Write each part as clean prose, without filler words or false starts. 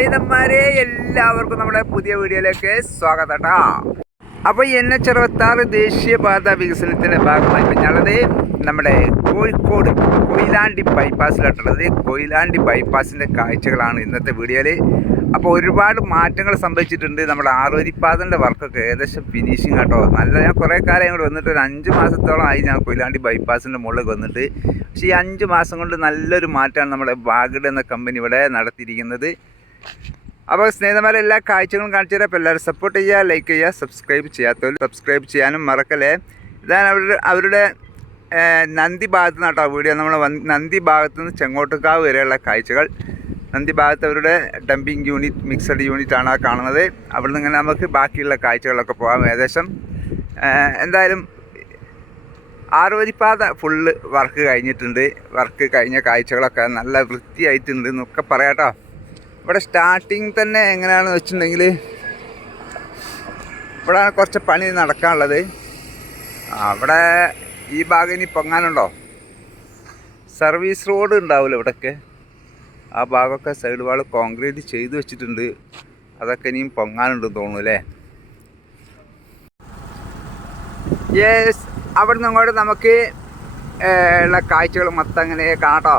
സ്നേഹിതന്മാരെ എല്ലാവർക്കും നമ്മുടെ പുതിയ വീഡിയോയിലേക്ക് സ്വാഗതം കേട്ടോ. അപ്പോൾ NH-66 ദേശീയപാത വികസനത്തിൻ്റെ ഭാഗമായി ഞങ്ങളത് നമ്മുടെ കോഴിക്കോട് കൊയിലാണ്ടി ബൈപ്പാസിലായിട്ടുള്ളത്. കൊയിലാണ്ടി ബൈപ്പാസിൻ്റെ കാഴ്ചകളാണ് ഇന്നത്തെ വീഡിയോയിൽ. അപ്പോൾ ഒരുപാട് മാറ്റങ്ങൾ സംഭവിച്ചിട്ടുണ്ട്. നമ്മുടെ ആറുവരിപ്പാതൻ്റെ വർക്കൊക്കെ ഏകദേശം ഫിനിഷിങ് കേട്ടോ. ഞാൻ കുറേ കാലം ഇങ്ങോട്ട് വന്നിട്ട് ഒരു 5 മാസത്തോളം ആയി ഞാൻ കൊയിലാണ്ടി ബൈപ്പാസിൻ്റെ മുകളിൽ വന്നിട്ട്. പക്ഷേ ഈ 5 മാസം കൊണ്ട് നല്ലൊരു മാറ്റമാണ് നമ്മുടെ വാഗഡ് എന്ന കമ്പനി ഇവിടെ നടത്തിയിരിക്കുന്നത്. അപ്പോൾ സ്നേഹിതന്മാരെ എല്ലാ കാഴ്ചകളും കാണിച്ചു തരാം. അപ്പോൾ എല്ലാവരും സപ്പോർട്ട് ചെയ്യുക, ലൈക്ക് ചെയ്യുക, സബ്സ്ക്രൈബ് ചെയ്യാത്തവർ സബ്സ്ക്രൈബ് ചെയ്യാനും മറക്കല്ലേ. ഇതാണ് അവരുടെ നന്ദി ഭാഗത്ത് നിന്നാട്ടോ വീഡിയോ. നമ്മൾ നന്ദി ഭാഗത്ത് നിന്ന് ചെങ്ങോട്ടുകാവ് വരെയുള്ള കാഴ്ചകൾ. നന്ദി ഭാഗത്ത് അവരുടെ ഡംപിങ് യൂണിറ്റ്, മിക്സഡ് യൂണിറ്റ് ആണ് കാണുന്നത്. അവിടെ നിന്ന് ഇങ്ങനെ നമുക്ക് ബാക്കിയുള്ള കാഴ്ചകളൊക്കെ പോകാം. ഏകദേശം എന്തായാലും ആറുവരിപ്പാത ഫുള്ള് വർക്ക് കഴിഞ്ഞിട്ടുണ്ട്. വർക്ക് കഴിഞ്ഞ കാഴ്ചകളൊക്കെ നല്ല വൃത്തിയായിട്ടുണ്ട് എന്നൊക്കെ പറയാട്ടോ. ഇവിടെ സ്റ്റാർട്ടിങ് തന്നെ എങ്ങനെയാണെന്ന് വെച്ചിട്ടുണ്ടെങ്കിൽ ഇവിടെ കുറച്ച് പണി നടക്കാനുള്ളത്. അവിടെ ഈ ഭാഗം ഇനി പൊങ്ങാനുണ്ടോ? സർവീസ് റോഡ് ഉണ്ടാവില്ല ഇവിടെയൊക്കെ. ആ ഭാഗമൊക്കെ സൈഡ് വാൾ കോൺക്രീറ്റ് ചെയ്ത് വെച്ചിട്ടുണ്ട്. അതൊക്കെ ഇനിയും പൊങ്ങാനുണ്ടെന്ന് തോന്നുന്നു അല്ലേ. യെസ്, അവിടെ നിന്ന് അങ്ങോട്ട് നമുക്ക് ഉള്ള കാഴ്ചകൾ മൊത്തം അങ്ങനെ കാണട്ടോ.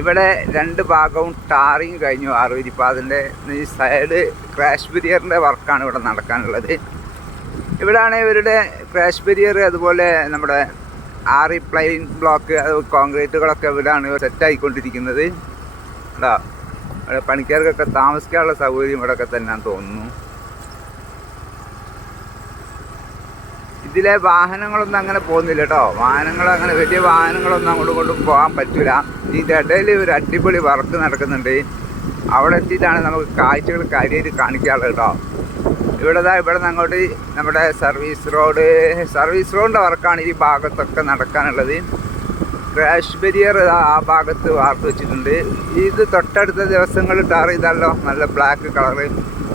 ഇവിടെ 2 ഭാഗവും ടാറിങ് കഴിഞ്ഞു. ആറുവരിപ്പാതിൻ്റെ ഈ സൈഡ് ക്രാഷ് ബരിയറിൻ്റെ വർക്കാണ് ഇവിടെ നടക്കാനുള്ളത്. ഇവിടെയാണ് ഇവരുടെ ക്രാഷ് ബരിയർ, അതുപോലെ നമ്മുടെ ആറി പ്ലെയിൻ ബ്ലോക്ക്, അത് കോൺക്രീറ്റുകളൊക്കെ ഇവിടെയാണ് സെറ്റായിക്കൊണ്ടിരിക്കുന്നത്. കേട്ടോ, ഇവിടെ പണിക്കാർക്കൊക്കെ താമസിക്കാനുള്ള സൗകര്യം ഇവിടെയൊക്കെ തന്നെയാണെന്ന് തോന്നുന്നു. ഇതിലെ വാഹനങ്ങളൊന്നും അങ്ങനെ പോകുന്നില്ല കേട്ടോ. വാഹനങ്ങൾ വലിയ വാഹനങ്ങളൊന്നും അങ്ങോട്ടും ഇങ്ങോട്ടും പോകാൻ പറ്റില്ല. ഇതിൻ്റെ ഇടയിൽ ഒരു അടിപൊളി വർക്ക് നടക്കുന്നുണ്ട്. അവിടെ എത്തിയിട്ടാണ് നമുക്ക് കാഴ്ചകൾ കാര്യമായിട്ട് കാണിക്കാറുള്ളത് കേട്ടോ. ഇവിടെ നിന്ന് അങ്ങോട്ട് നമ്മുടെ സർവീസ് റോഡിൻ്റെ വർക്കാണ് ഈ ഭാഗത്തൊക്കെ നടക്കാനുള്ളത്. ക്രാഷ് ബരിയർ ആ ഭാഗത്ത് വാർത്ത് വെച്ചിട്ടുണ്ട്. ഇത് തൊട്ടടുത്ത ദിവസങ്ങളിൽ ടാർ ചെയ്താലോ, നല്ല ബ്ലാക്ക് കളറ്.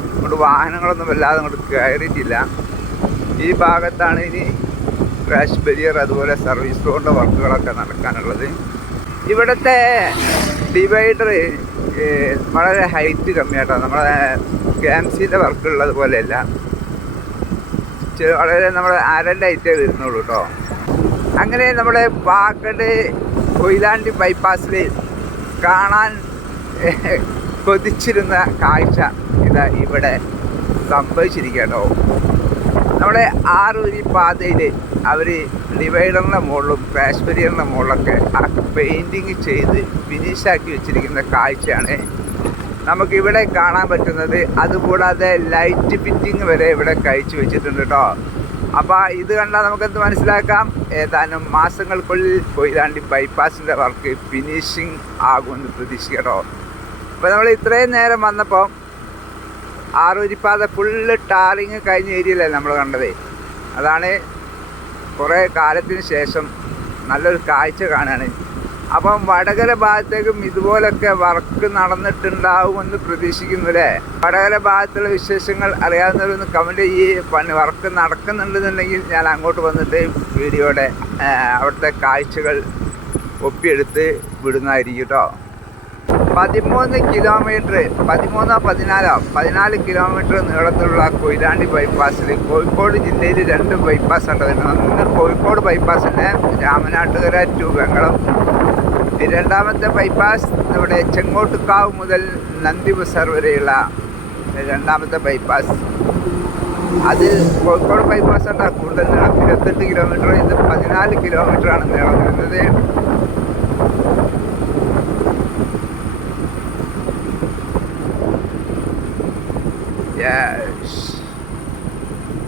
അതുകൊണ്ട് വാഹനങ്ങളൊന്നും വല്ലാതെ അങ്ങോട്ട് കയറിയിട്ടില്ല. ഈ ഭാഗത്താണ് ഇനി ക്രാഷ് ബരിയർ, അതുപോലെ സർവീസ് റോഡിൻ്റെ വർക്കുകളൊക്കെ നടക്കാനുള്ളത്. ഇവിടുത്തെ ഡിവൈഡർ വളരെ ഹൈറ്റ് കമ്മിയാട്ടോ. നമ്മളെ KMCയുടെ വർക്കുള്ളത് പോലെയല്ല, വളരെ നമ്മൾ അരൻ്റെ ഹൈറ്റേ വരുന്നുള്ളൂ കേട്ടോ. അങ്ങനെ നമ്മുടെ വാഗഡ് കൊയിലാണ്ടി ബൈപ്പാസിൽ കാണാൻ കൊതിച്ചിരുന്ന കാഴ്ച ഇതാ ഇവിടെ സംഭവിച്ചിരിക്കുക കേട്ടോ. നമ്മുടെ ആറുവരിപ്പാതയിൽ അവർ ഡിവൈഡറിൻ്റെ മുകളിലും ക്രാഷ് ബരിയറിൻ്റെ മുകളിലൊക്കെ ആ പെയിൻറ്റിങ് ചെയ്ത് ഫിനിഷാക്കി വെച്ചിരിക്കുന്ന കാഴ്ചയാണ് നമുക്കിവിടെ കാണാൻ പറ്റുന്നത്. അതുകൂടാതെ ലൈറ്റ് ഫിറ്റിങ് വരെ ഇവിടെ കഴിച്ചു വെച്ചിട്ടുണ്ട് കേട്ടോ. അപ്പോൾ ഇത് കണ്ടാൽ നമുക്കെന്ത് മനസ്സിലാക്കാം, ഏതാനും മാസങ്ങൾക്കുള്ളിൽ കൊയിലാണ്ടി ബൈപ്പാസിൻ്റെ വർക്ക് ഫിനിഷിങ് ആകുമെന്ന് പ്രതീക്ഷിക്കാം കേട്ടോ. അപ്പോൾ നമ്മൾ ഇത്രയും നേരം വന്നപ്പോൾ ആറുവരിപ്പാത ഫുള്ള് ടാറിങ് കഴിഞ്ഞ ഏരിയയിലല്ലേ നമ്മൾ കണ്ടത്. അതാണ് കുറേ കാലത്തിന് ശേഷം നല്ലൊരു കാഴ്ച കാണാണ്. അപ്പം വടകര ഭാഗത്തേക്കും ഇതുപോലൊക്കെ വർക്ക് നടന്നിട്ടുണ്ടാവുമെന്ന് പ്രതീക്ഷിക്കുന്നു അല്ലേ. വടകര ഭാഗത്തുള്ള വിശേഷങ്ങൾ അറിയാവുന്നവരൊന്ന് കമൻറ്റ് ചെയ്യ്. വർക്ക് നടക്കുന്നുണ്ടെന്നുണ്ടെങ്കിൽ ഞാൻ അങ്ങോട്ട് വന്നിട്ട് വീഡിയോയുടെ അവിടുത്തെ കാഴ്ചകൾ ഒപ്പിയെടുത്ത് വിടുന്നതായിരിക്കും കേട്ടോ. 13 കിലോമീറ്റർ 14 കിലോമീറ്റർ നീളത്തിലുള്ള കൊയിലാണ്ടി ബൈപ്പാസിൽ കോഴിക്കോട് ജില്ലയിൽ 2 ബൈപ്പാസ് ഉണ്ട്. ഒന്ന് കോഴിക്കോട് ബൈപ്പാസിൻ്റെ രാമനാട്ടുകര ടു വെങ്ങളം. രണ്ടാമത്തെ ബൈപ്പാസ് നമ്മുടെ ചെങ്ങോട്ടുകാവ് മുതൽ നന്ദി ബസാർ വരെയുള്ള 2ാമത്തെ ബൈപ്പാസ്. അത് കോഴിക്കോട് ബൈപ്പാസ് ഉണ്ട് കൂടുതൽ നീളം, 28 കിലോമീറ്റർ. ഇത് 14 കിലോമീറ്ററാണ് നീളം വരുന്നത്.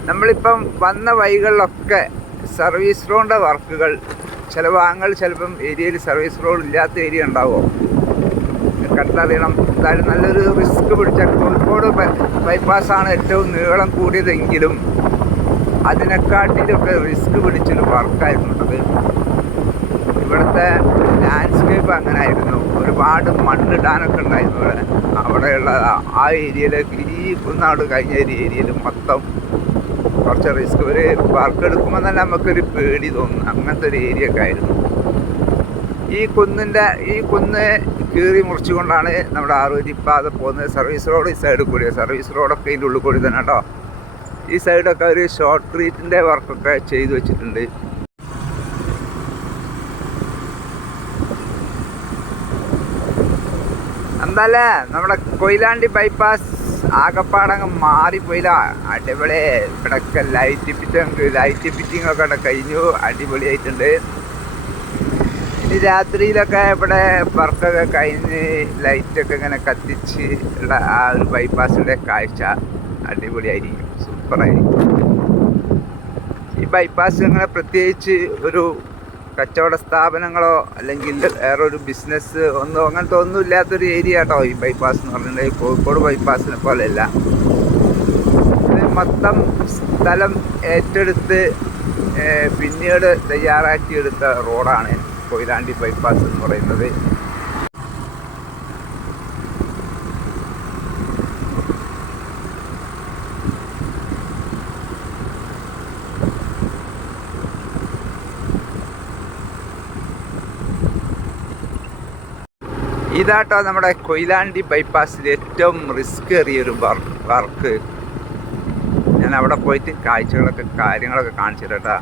നമ്മളിപ്പം വന്ന വഴികളിലൊക്കെ സർവീസ് റോഡിൻ്റെ വർക്കുകൾ, ചില ഭാഗങ്ങൾ ചിലപ്പം ഏരിയയിൽ സർവീസ് റോഡ് ഇല്ലാത്ത ഏരിയ ഉണ്ടാവുമോ കണ്ടറിയണം. എന്തായാലും നല്ലൊരു റിസ്ക് പിടിച്ച കോഴിക്കോട് ബൈപ്പാസാണ് ഏറ്റവും നീളം കൂടിയതെങ്കിലും അതിനെക്കാട്ടിലൊക്കെ റിസ്ക് പിടിച്ചൊരു വർക്കായിരുന്നു അത്. ഇവിടുത്തെ ലാൻഡ്സ്കേപ്പ് അങ്ങനെ ആയിരുന്നു. ഒരുപാട് മണ്ണിടാനൊക്കെ ഉണ്ടായിരുന്നു ഇവിടെ. അവിടെയുള്ള ആ ഏരിയയിലേക്ക് ഈ കുന്നാട് കഴിഞ്ഞ ഒരു ഏരിയയിൽ മൊത്തം കുറച്ച് റിസ്ക്. ഒരു വർക്ക് എടുക്കുമ്പോൾ തന്നെ നമുക്കൊരു പേടി തോന്നും. അങ്ങനത്തെ ഒരു ഏരിയ ഒക്കെ ആയിരുന്നു. ഈ കുന്ന് കീറി മുറിച്ചുകൊണ്ടാണ് നമ്മുടെ ആറുവരിപ്പാത പോകുന്നത്. സർവീസ് റോഡ് ഈ സൈഡിൽ കൂടി, സർവീസ് റോഡൊക്കെ ഇതിൻ്റെ ഉള്ളിൽ കൂടി തന്നെ കേട്ടോ. ഈ സൈഡൊക്കെ ഒരു ഷോർട്ട് ട്രീറ്റിൻ്റെ വർക്കൊക്കെ ചെയ്തു വെച്ചിട്ടുണ്ട്. എന്താല്ലേ നമ്മുടെ കൊയിലാണ്ടി ബൈപ്പാസ് ആകപ്പാടങ്ങ് മാറിപ്പോയില്ല. അടിപൊളി. ഇവിടെയൊക്കെ ലൈറ്റ് ഫിറ്റിംഗ് ഒക്കെ കഴിഞ്ഞു. അടിപൊളിയായിട്ടുണ്ട്. ഇനി രാത്രിയിലൊക്കെ ഇവിടെ വർക്കൊക്കെ കഴിഞ്ഞ് ലൈറ്റൊക്കെ ഇങ്ങനെ കത്തിച്ച് ഉള്ള ആ ഒരു ബൈപ്പാസിൻ്റെ കാഴ്ച അടിപൊളിയായിരിക്കും, സൂപ്പറായിരിക്കും. ഈ ബൈപ്പാസ് ഇങ്ങനെ പ്രത്യേകിച്ച് ഒരു കച്ചവട സ്ഥാപനങ്ങളോ അല്ലെങ്കിൽ വേറൊരു ബിസിനസ് അങ്ങനത്തെ ഒന്നും ഇല്ലാത്തൊരു ഏരിയ കേട്ടോ ഈ ബൈപ്പാസ് എന്ന് പറഞ്ഞിട്ടുണ്ടെങ്കിൽ. കോഴിക്കോട് ബൈപ്പാസിനെ പോലെയല്ല. ഇത് മൊത്തം സ്ഥലം ഏറ്റെടുത്ത് പിന്നീട് തയ്യാറാക്കിയെടുത്ത റോഡാണ് കൊയിലാണ്ടി ബൈപ്പാസ് എന്ന് പറയുന്നത്. ഇതാട്ടോ നമ്മുടെ കൊയിലാണ്ടി ബൈപ്പാസിൽ ഏറ്റവും റിസ്ക് ഏറിയൊരു വർക്ക്. ഞാൻ അവിടെ പോയിട്ട് കാര്യങ്ങളൊക്കെ കാണിച്ചു തരാട്ടാ.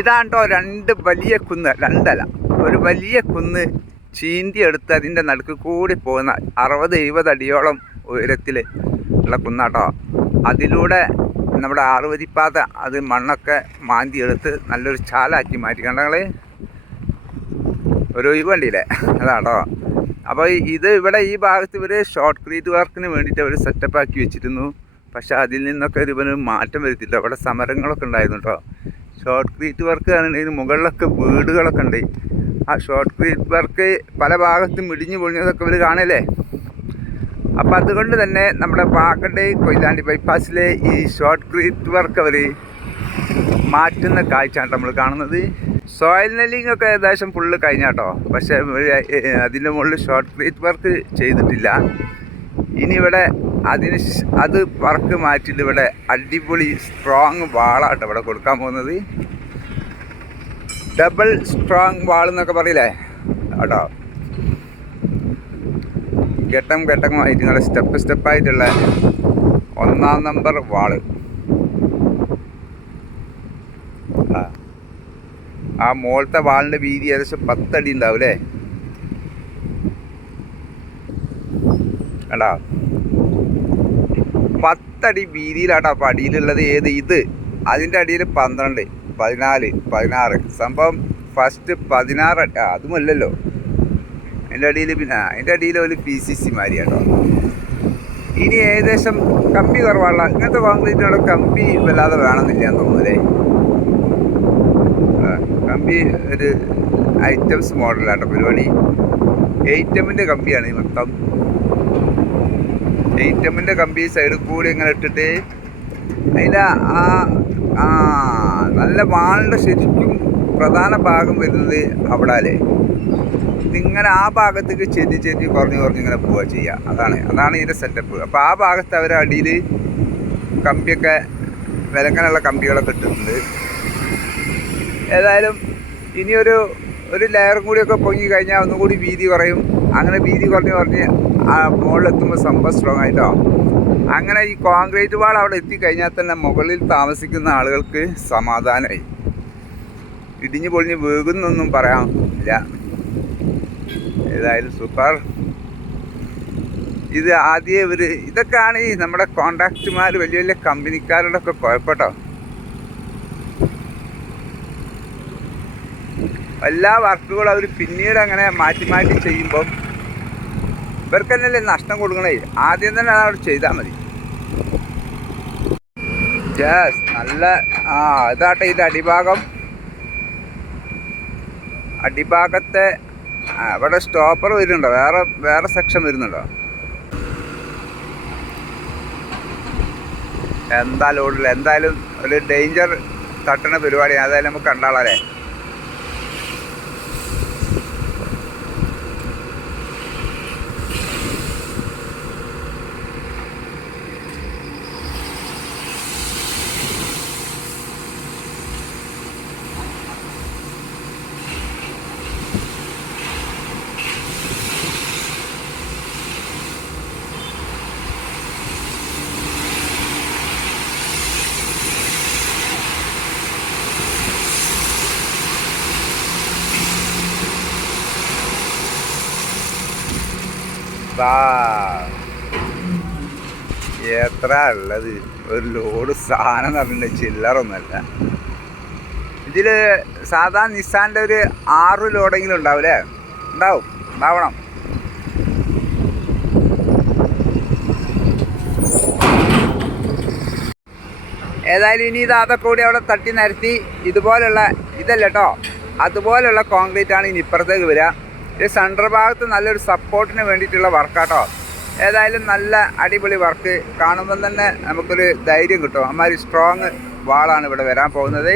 ഇതാണ്ടോ രണ്ട് വലിയ കുന്ന്, രണ്ടല്ല ഒരു വലിയ കുന്ന് ചീന്തി എടുത്ത് അതിൻ്റെ നടുക്ക് കൂടി പോകുന്ന 60-70 അടിയോളം ഉയരത്തിൽ ഉള്ള കുന്നാട്ടോ. അതിലൂടെ നമ്മുടെ ആറുവരിപ്പാത അത് മണ്ണൊക്കെ മാന്തി എടുത്ത് നല്ലൊരു ചാലാക്കി മാറ്റി. കണ്ടങ്ങൾ ഒരു ഒഴിവണ്ടിയില്ലേ, അതാട്ടോ. അപ്പോൾ ഇത് ഇവിടെ ഈ ഭാഗത്ത് ഇവർ ഷോർട്ട് ക്രീറ്റ് വർക്കിന് വേണ്ടിയിട്ട് അവർ സെറ്റപ്പാക്കി വെച്ചിരുന്നു. പക്ഷേ അതിൽ നിന്നൊക്കെ ഇവന് മാറ്റം വരുത്തില്ല. അവിടെ സമരങ്ങളൊക്കെ ഉണ്ടായിരുന്നു കേട്ടോ. ഷോർട്ട് ക്രീറ്റ് വർക്ക് ആണെന്നുണ്ടെങ്കിൽ മുകളിലൊക്കെ വീടുകളൊക്കെ ഉണ്ട്. ആ ഷോർട്ട് ക്രീറ്റ് വർക്ക് പല ഭാഗത്തും ഇടിഞ്ഞു പൊളിഞ്ഞതൊക്കെ ഇവർ കാണല്ലേ. അപ്പം അതുകൊണ്ട് തന്നെ നമ്മുടെ പാക്കട്ട് കൊയിലാണ്ടി ബൈപ്പാസിലെ ഈ ഷോർട്ട് ക്രീറ്റ് വർക്ക് അവർ മാറ്റുന്ന കാഴ്ചയാണ് നമ്മൾ കാണുന്നത്. സോയിൽ നെല്ലിങ് ഒക്കെ ഏകദേശം ഫുള്ള് കഴിഞ്ഞാട്ടോ. പക്ഷേ അതിൻ്റെ മുകളിൽ ഷോർട്ട് ക്രീറ്റ് വർക്ക് ചെയ്തിട്ടില്ല. ഇനി ഇവിടെ അത് വർക്ക് മാറ്റിയിട്ട് ഇവിടെ അടിപൊളി സ്ട്രോങ് വാളാട്ടോ ഇവിടെ കൊടുക്കാൻ പോകുന്നത്. ഡബിൾ സ്ട്രോങ് വാൾ എന്നൊക്കെ പറയില്ലേ കേട്ടോ. ഘട്ടമായിട്ട് നിങ്ങളുടെ സ്റ്റെപ്പായിട്ടുള്ള 1-ാം നമ്പർ വാള്. ആ മുകളിലത്തെ വാളിൻ്റെ വീതി ഏകദേശം 10 അടി ഉണ്ടാവും അല്ലേ. കണ്ടോ, 10 അടി വീതിയിലാട്ടോ. അപ്പോൾ അടിയിലുള്ളത് ഇത് അതിൻ്റെ അടിയിൽ 12, 14, 16. സംഭവം ഫസ്റ്റ് 16 അടി അതുമല്ലല്ലോ. അതിൻ്റെ അടിയിൽ അതിൻ്റെ അടിയിൽ ഒരു PCC മാരി കേട്ടോ. ഇനി ഏകദേശം കമ്പി കുറവാണല്ലോ. ഇങ്ങനത്തെ കോൺക്രീറ്റിനോട് കമ്പി വല്ലാതെ വേണമെന്നില്ല എന്ന് തോന്നുന്നല്ലേ. കമ്പി ഒരു ഐറ്റംസ് മോഡലാട്ടോ പരിപാടി. 8M കമ്പിയാണ് ഈ മൊത്തം. 8M കമ്പി സൈഡിൽ കൂടി ഇങ്ങനെ ഇട്ടിട്ട് അതിൻ്റെ നല്ല വാളിൻ്റെ ശരിക്കും പ്രധാന ഭാഗം വരുന്നത് അവിടെ അല്ലേ. ഇതിങ്ങനെ ആ ഭാഗത്തേക്ക് ചെരിഞ്ഞ് കുറഞ്ഞ് ഇങ്ങനെ പോവുക ചെയ്യുക. അതാണ് ഇതിൻ്റെ സെറ്റപ്പ്. അപ്പോൾ ആ ഭാഗത്ത് അവർ അടിയിൽ കമ്പിയൊക്കെ വിലങ്ങനുള്ള കമ്പികളൊക്കെ ഇട്ടിട്ടുണ്ട്. ഏതായാലും ഇനിയൊരു ലെയറും കൂടിയൊക്കെ പൊങ്ങി കഴിഞ്ഞാൽ ഒന്നുകൂടി വീതി കുറയും. അങ്ങനെ വീതി കുറഞ്ഞ് ആ മുകളിലെത്തുമ്പോൾ സംഭവം സ്ട്രോങ് ആയിട്ടോ. അങ്ങനെ ഈ കോൺക്രീറ്റ് വാൾ അവിടെ എത്തിക്കഴിഞ്ഞാൽ തന്നെ മുകളിൽ താമസിക്കുന്ന ആളുകൾക്ക് സമാധാനമായി. ഇടിഞ്ഞു പൊളിഞ്ഞ് വീകുന്നൊന്നും പറയാൻ ഇല്ല. ഏതായാലും സൂപ്പർ. ഇത് ആദ്യം ഇതൊക്കെയാണ് ഈ നമ്മുടെ കോൺട്രാക്റ്റുമാർ വലിയ വലിയ കമ്പനിക്കാരുടെ ഒക്കെ കുഴപ്പട്ടോ. എല്ലാ വർക്കുകളും അവർ പിന്നീട് അങ്ങനെ മാറ്റി ചെയ്യുമ്പം ഇവർക്ക് തന്നെയല്ലേ നഷ്ടം കൊടുക്കണേ. ആദ്യം തന്നെ അതവിടെ ചെയ്താൽ മതി. നല്ല ഇതാട്ടെ ഇതിൻ്റെ അടിഭാഗത്തെ അവിടെ സ്റ്റോപ്പർ വരുന്നുണ്ടോ, വേറെ സെക്ഷൻ വരുന്നുണ്ടോ? എന്താ ലോഡില്ല. എന്തായാലും ഒരു ഡേഞ്ചർ തട്ടണ പരിപാടിയാണ്. അതായാലും നമുക്ക് കണ്ടാളല്ലേ. ബാ എത്ര ഉള്ളത്, ഒരു ലോഡ് സാധനം എന്ന് പറഞ്ഞിട്ട് ചില്ലറൊന്നുമല്ല. ഇതിൽ സാധാ നിസാൻ്റെ ഒരു 6 ലോഡെങ്കിലും ഉണ്ടാവില്ലേ? ഉണ്ടാവണം. ഏതായാലും ഇനി ഇത് അതൊക്കെ കൂടി അവിടെ തട്ടി നിരത്തി ഇതുപോലുള്ള ഇതല്ല കേട്ടോ, അതുപോലുള്ള കോൺക്രീറ്റ് ആണ് ഇനി ഇപ്പുറത്തേക്ക് വരിക. ഈ സെൻറ്റർ ഭാഗത്ത് നല്ലൊരു സപ്പോർട്ടിന് വേണ്ടിയിട്ടുള്ള വർക്കാട്ടോ. ഏതായാലും നല്ല അടിപൊളി വർക്ക്. കാണുമ്പം തന്നെ നമുക്കൊരു ധൈര്യം കിട്ടും. അമ്മാതിരി സ്ട്രോങ് വാളാണ് ഇവിടെ വരാൻ പോകുന്നത്.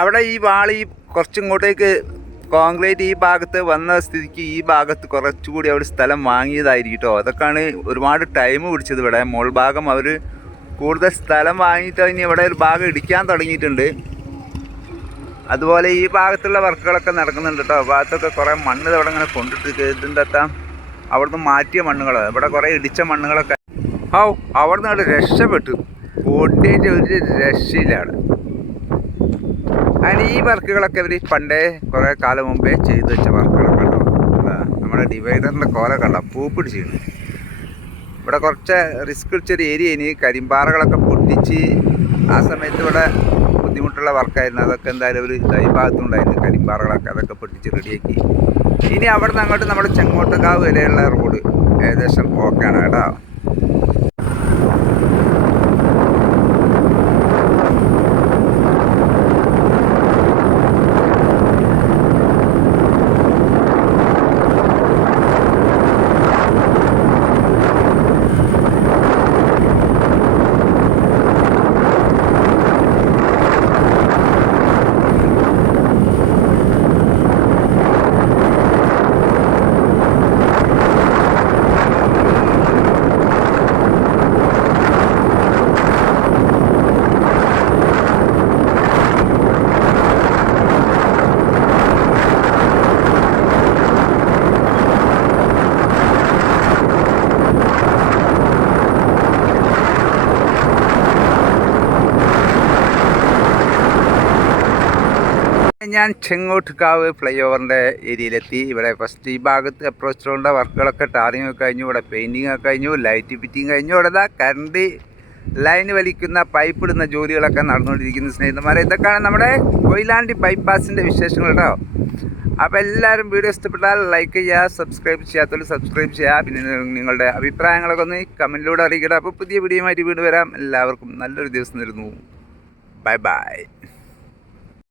അവിടെ ഈ വാൾ ഈ കുറച്ചിങ്ങോട്ടേക്ക് കോൺക്രീറ്റ് ഈ ഭാഗത്ത് വന്ന സ്ഥിതിക്ക് ഈ ഭാഗത്ത് കുറച്ചുകൂടി അവർ സ്ഥലം വാങ്ങിയതായിരിക്കട്ടോ. അതൊക്കെയാണ് ഒരുപാട് ടൈം പിടിച്ചത്. ഇവിടെ മോൾ ഭാഗം അവർ കൂടുതൽ സ്ഥലം വാങ്ങിയിട്ട് ഇനി ഇവിടെ ഒരു ഭാഗം ഇടിക്കാൻ തുടങ്ങിയിട്ടുണ്ട്. അതുപോലെ ഈ ഭാഗത്തുള്ള വർക്കുകളൊക്കെ നടക്കുന്നുണ്ട് കേട്ടോ. ഭാഗത്തൊക്കെ കുറേ മണ്ണ് ഇവിടെ ഇങ്ങനെ കൊണ്ടിട്ട് ഇതിൻ്റെ എത്താം അവിടുന്ന് മാറ്റിയ മണ്ണുകൾ, ഇവിടെ കുറേ ഇടിച്ച മണ്ണുകളൊക്കെ അവിടെ നിന്ന് അവിടെ രക്ഷപ്പെട്ടു. പൊട്ടിയിട്ട് ഒരു രക്ഷയിലാണ്. അതിന് ഈ വർക്കുകളൊക്കെ ഇവർ പണ്ടേ കുറേ കാലം മുമ്പേ ചെയ്തു വെച്ച വർക്കുകളൊക്കെ ഉണ്ടോ. നമ്മുടെ ഡിവൈഡറിൻ്റെ കോലൊക്കെ ഉണ്ടോ പൂ പിടിച്ചിരുന്നു. ഇവിടെ കുറച്ച് റിസ്ക് പിടിച്ചൊരു ഏരിയ. ഇനി കരിമ്പാറകളൊക്കെ പൊട്ടിച്ച് ആ സമയത്ത് ഇവിടെ ബുദ്ധിമുട്ടുള്ള വർക്കായിരുന്നു. അതൊക്കെ എന്തായാലും ഒരു ഈ ഭാഗത്തുണ്ടായിരുന്നു കരിമ്പാറകളൊക്കെ, അതൊക്കെ പൊട്ടിച്ച് റെഡിയാക്കി. ഇനി അവിടെ നിന്ന് അങ്ങോട്ട് നമ്മുടെ ചെങ്ങോട്ടുകാവ് വരെയുള്ള റോഡ് ഏകദേശം ഓക്കെയാണ് കേട്ടോ. ഞാൻ ചെങ്ങോട്ടുകാവ് ഫ്ലൈ ഓവറിൻ്റെ ഏരിയയിലെത്തി. ഇവിടെ ഫസ്റ്റ് ഈ ഭാഗത്ത് അപ്രോച്ച് റോഡിൻ്റെ വർക്കുകളൊക്കെ ടാറിങ് ഒക്കെ കഴിഞ്ഞു. ഇവിടെ പെയിൻറ്റിങ് ഒക്കെ കഴിഞ്ഞു, ലൈറ്റ് ഫിറ്റിങ് കഴിഞ്ഞു. ഇവിടെ കറണ്ട് ലൈൻ വലിക്കുന്ന പൈപ്പ് ഇടുന്ന ജോലികളൊക്കെ നടന്നുകൊണ്ടിരിക്കുന്ന സ്നേഹിതന്മാരെ. ഇതൊക്കെയാണ് നമ്മുടെ കൊയിലാണ്ടി ബൈപ്പാസിൻ്റെ വിശേഷങ്ങൾ കേട്ടോ. അപ്പോൾ എല്ലാവരും വീഡിയോ ഇഷ്ടപ്പെട്ടാൽ ലൈക്ക് ചെയ്യുക, സബ്സ്ക്രൈബ് ചെയ്യാത്തവർ സബ്സ്ക്രൈബ് ചെയ്യുക. പിന്നെ നിങ്ങളുടെ അഭിപ്രായങ്ങളൊക്കെ ഒന്ന് കമൻറ്റിലൂടെ അറിയിക്കട്ടെ. അപ്പോൾ പുതിയ വീഡിയോയുമായിട്ട് വീണ്ടും വരാം. എല്ലാവർക്കും നല്ലൊരു ദിവസം തരുന്നു. Bye bye.